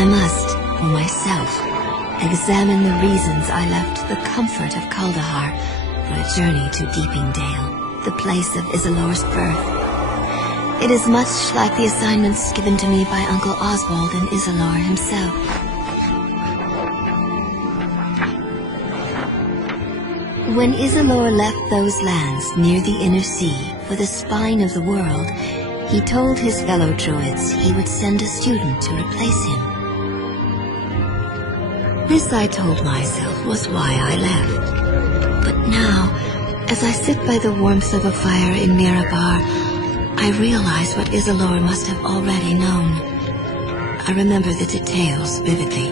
I must, for myself, examine the reasons I left the comfort of Kaldahar for a journey to Deeping Dale, the place of Isilor's birth. It is much like the assignments given to me by Uncle Oswald and Isilor himself. When Isilor left those lands near the inner sea for the spine of the world, he told his fellow druids he would send a student to replace him. This, I told myself, was why I left. But now, as I sit by the warmth of a fire in Mirabar, I realize what Isilor must have already known. I remember the details vividly.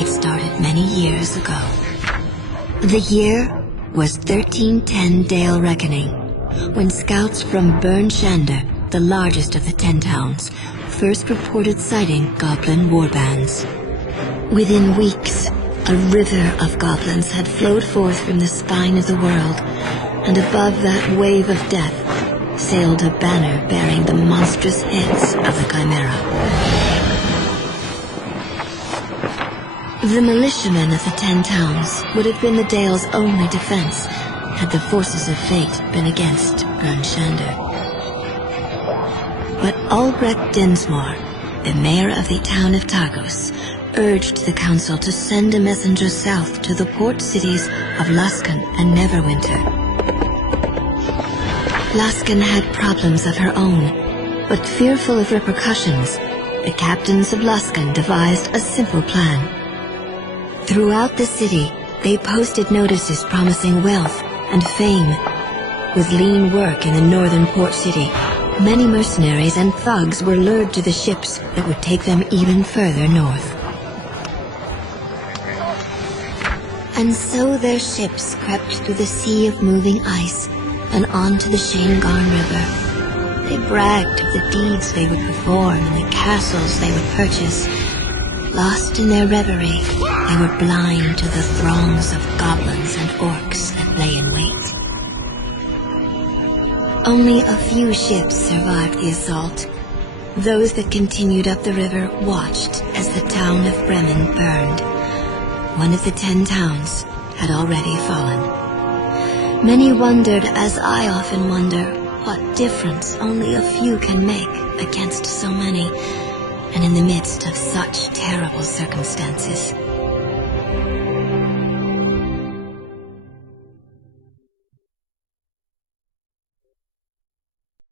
It started many years ago. The year was 1310 Dale Reckoning, when scouts from Burn Shander, the largest of the 10 towns, first reported sighting goblin warbands. Within weeks, a river of goblins had flowed forth from the spine of the world, and above that wave of death sailed a banner bearing the monstrous heads of the Chimera. The militiamen of the 10 towns would have been the Dale's only defense had the forces of fate been against Burn Shander. But Albrecht Dinsmore, the mayor of the town of Targos, urged the council to send a messenger south to the port cities of Luskan and Neverwinter. Luskan had problems of her own, but fearful of repercussions, the captains of Luskan devised a simple plan. Throughout the city, they posted notices promising wealth and fame. With lean work in the northern port city, many mercenaries and thugs were lured to the ships that would take them even further north. And so their ships crept through the sea of moving ice and onto the Shangarn River. They bragged of the deeds they would perform and the castles they would purchase. Lost in their reverie, they were blind to the throngs of goblins and orcs that lay in wait. Only a few ships survived the assault. Those that continued up the river watched as the town of Bremen burned. One of the 10 towns had already fallen. Many wondered, as I often wonder, what difference only a few can make against so many, and in the midst of such terrible circumstances.